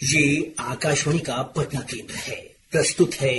ये आकाशवाणी का पटना केंद्र है। प्रस्तुत है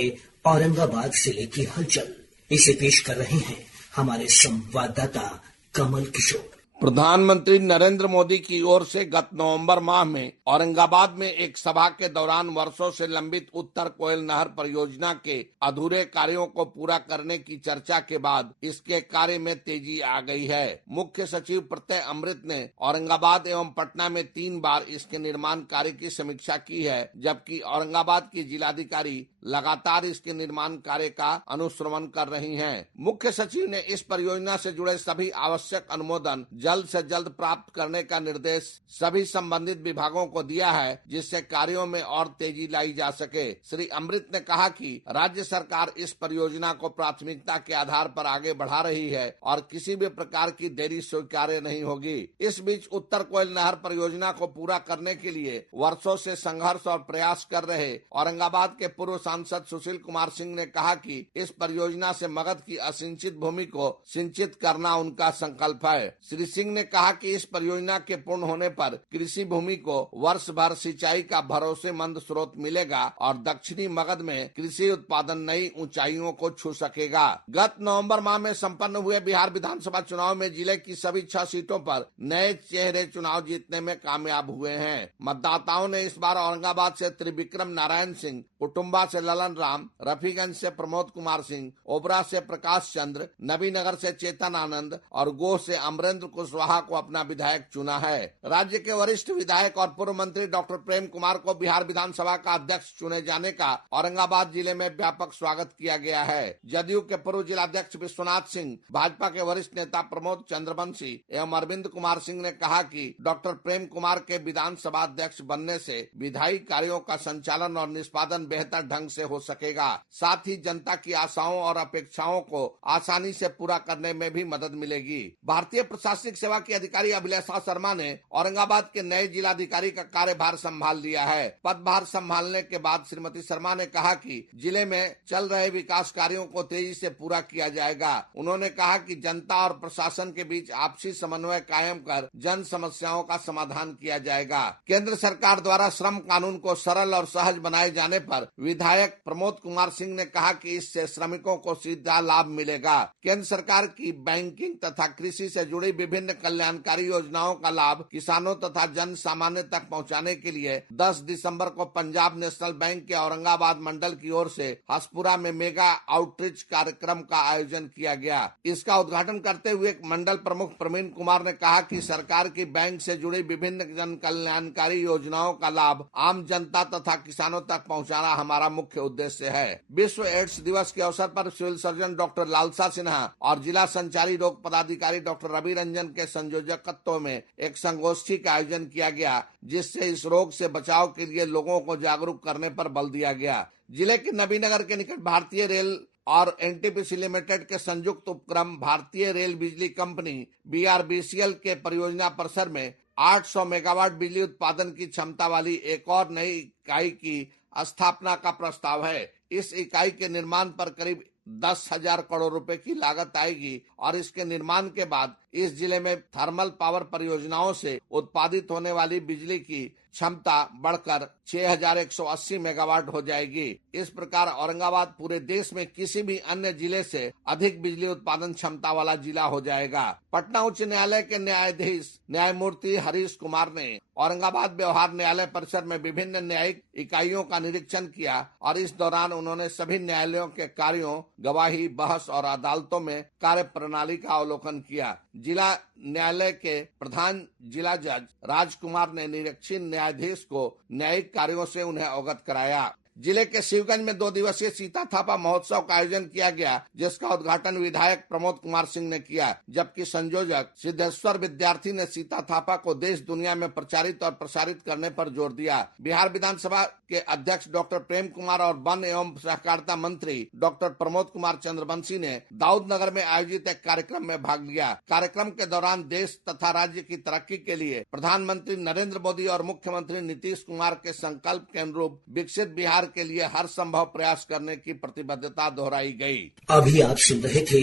औरंगाबाद जिले की हलचल। इसे पेश कर रहे हैं हमारे संवाददाता कमल किशोर। प्रधानमंत्री नरेंद्र मोदी की ओर से गत नवंबर माह में औरंगाबाद में एक सभा के दौरान वर्षों से लंबित उत्तर कोयल नहर परियोजना के अधूरे कार्यों को पूरा करने की चर्चा के बाद इसके कार्य में तेजी आ गई है। मुख्य सचिव प्रत्यय अमृत ने औरंगाबाद एवं पटना में 3 बार इसके निर्माण कार्य की समीक्षा की है, जबकि औरंगाबाद की जिलाधिकारी लगातार इसके निर्माण कार्य का अनुश्रवण कर रही हैं। मुख्य सचिव ने इस परियोजना से जुड़े सभी आवश्यक अनुमोदन जल्द से जल्द प्राप्त करने का निर्देश सभी संबंधित विभागों को दिया है, जिससे कार्यों में और तेजी लाई जा सके। श्री अमृत ने कहा कि राज्य सरकार इस परियोजना को प्राथमिकता के आधार पर आगे बढ़ा रही है और किसी भी प्रकार की देरी स्वीकार्य नहीं होगी। इस बीच उत्तर कोयल नहर परियोजना को पूरा करने के लिए वर्षों से संघर्ष और प्रयास कर रहे औरंगाबाद के पूर्व सांसद सुशील कुमार सिंह ने कहा कि इस परियोजना से मगध की असिंचित भूमि को सिंचित करना उनका संकल्प है। श्री सिंह ने कहा कि इस परियोजना के पूर्ण होने पर कृषि भूमि को वर्ष भर सिंचाई का भरोसेमंद स्रोत मिलेगा और दक्षिणी मगध में कृषि उत्पादन नई ऊंचाइयों को छू सकेगा। गत नवंबर माह में संपन्न हुए बिहार विधानसभा चुनाव में जिले की सभी 6 सीटों पर नए चेहरे चुनाव जीतने में कामयाब हुए हैं। मतदाताओं ने इस बार औरंगाबाद से त्रिविक्रम नारायण सिंह, कुटुम्बा से ललन राम, रफीगंज से प्रमोद कुमार सिंह, ओबरा से प्रकाश चंद्र, नबीनगर से चेतन आनंद और गोह से अमरेंद्र कुशवाहा को अपना विधायक चुना है। राज्य के वरिष्ठ विधायक और पूर्व मंत्री डॉक्टर प्रेम कुमार को बिहार विधानसभा का अध्यक्ष चुने जाने का औरंगाबाद जिले में व्यापक स्वागत किया गया है। जदयू के पूर्व जिलाध्यक्ष विश्वनाथ सिंह, भाजपा के वरिष्ठ नेता प्रमोद चंद्रवंशी एवं अरविंद कुमार सिंह ने कहा कि डॉक्टर प्रेम कुमार के विधानसभा अध्यक्ष बनने से विधायी कार्यों का संचालन और निष्पादन बेहतर ढंग से हो सकेगा। साथ ही जनता की आशाओं और अपेक्षाओं को आसानी से पूरा करने में भी मदद मिलेगी। भारतीय प्रशासनिक सेवा की अधिकारी अभिलाषा शर्मा ने औरंगाबाद के नए जिलाधिकारी का कार्यभार संभाल लिया है। पदभार संभालने के बाद श्रीमती शर्मा ने कहा कि जिले में चल रहे विकास कार्यों को तेजी से पूरा किया जाएगा। उन्होंने कहा कि जनता और प्रशासन के बीच आपसी समन्वय कायम कर जन समस्याओं का समाधान किया जाएगा। केंद्र सरकार द्वारा श्रम कानून को सरल और सहज बनाए जाने पर विधायक प्रमोद कुमार सिंह ने कहा कि इससे श्रमिकों को सीधा लाभ मिलेगा। केंद्र सरकार की बैंकिंग तथा कृषि से जुड़ी विभिन्न कल्याणकारी योजनाओं का लाभ किसानों तथा जन सामान्य तक पहुंचाने के लिए 10 दिसंबर को पंजाब नेशनल बैंक के औरंगाबाद मंडल की ओर से हसपुरा में मेगा आउटरीच कार्यक्रम का आयोजन किया गया। इसका उद्घाटन करते हुए मंडल प्रमुख प्रवीण कुमार ने कहा कि सरकार की बैंक से जुड़ी विभिन्न जन कल्याणकारी योजनाओं का लाभ आम जनता तथा किसानों तक पहुँचाना हमारा मुख्य उद्देश्य है। विश्व एड्स दिवस के अवसर पर सिविल सर्जन डॉक्टर लालसा सिन्हा और जिला संचारी रोग पदाधिकारी डॉक्टर रवि रंजन के संयोजकत्व में एक संगोष्ठी का आयोजन किया गया, जिससे इस रोग से बचाव के लिए लोगों को जागरूक करने पर बल दिया गया। जिले के नबीनगर के निकट भारतीय रेल और एनटीपीसी लिमिटेड के संयुक्त उपक्रम भारतीय रेल बिजली कंपनी BRBCL के परियोजना परिसर में 800 मेगावाट बिजली उत्पादन की क्षमता वाली एक और नई इकाई की स्थापना का प्रस्ताव है। इस इकाई के निर्माण पर करीब 10,000 करोड़ रुपए की लागत आएगी और इसके निर्माण के बाद इस जिले में थर्मल पावर परियोजनाओं से उत्पादित होने वाली बिजली की क्षमता बढ़कर 6,180 मेगावाट हो जाएगी। इस प्रकार औरंगाबाद पूरे देश में किसी भी अन्य जिले से अधिक बिजली उत्पादन क्षमता वाला जिला हो जाएगा। पटना उच्च न्यायालय के न्यायाधीश न्यायमूर्ति हरीश कुमार ने औरंगाबाद व्यवहार न्यायालय परिसर में विभिन्न न्यायिक इकाइयों का निरीक्षण किया और इस दौरान उन्होंने सभी न्यायालयों के कार्यों, गवाही, बहस और अदालतों में कार्य प्रणाली का अवलोकन किया। जिला न्यायालय के प्रधान जिला जज राजकुमार ने निरीक्षण न्यायाधीश को न्यायिक कार्यों से उन्हें अवगत कराया। जिले के शिवगंज में 2 दिवसीय सीता थापा महोत्सव का आयोजन किया गया, जिसका उद्घाटन विधायक प्रमोद कुमार सिंह ने किया, जबकि संयोजक सिद्धेश्वर विद्यार्थी ने सीता थापा को देश दुनिया में प्रचारित और प्रसारित करने पर जोर दिया। बिहार विधानसभा के अध्यक्ष डॉक्टर प्रेम कुमार और वन एवं सहकारिता मंत्री डॉक्टर प्रमोद कुमार चंद्रवंशी ने दाऊदनगर में आयोजित एक कार्यक्रम में भाग लिया। कार्यक्रम के दौरान देश तथा राज्य की तरक्की के लिए प्रधानमंत्री नरेंद्र मोदी और मुख्यमंत्री नीतीश कुमार के संकल्प के अनुरूप विकसित बिहार के लिए हर संभव प्रयास करने की प्रतिबद्धता दोहराई गई। अभी आप सुन रहे थे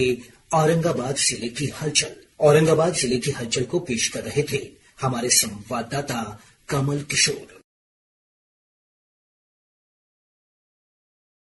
औरंगाबाद जिले की हलचल। औरंगाबाद जिले की हलचल को पेश कर रहे थे हमारे संवाददाता कमल किशोर।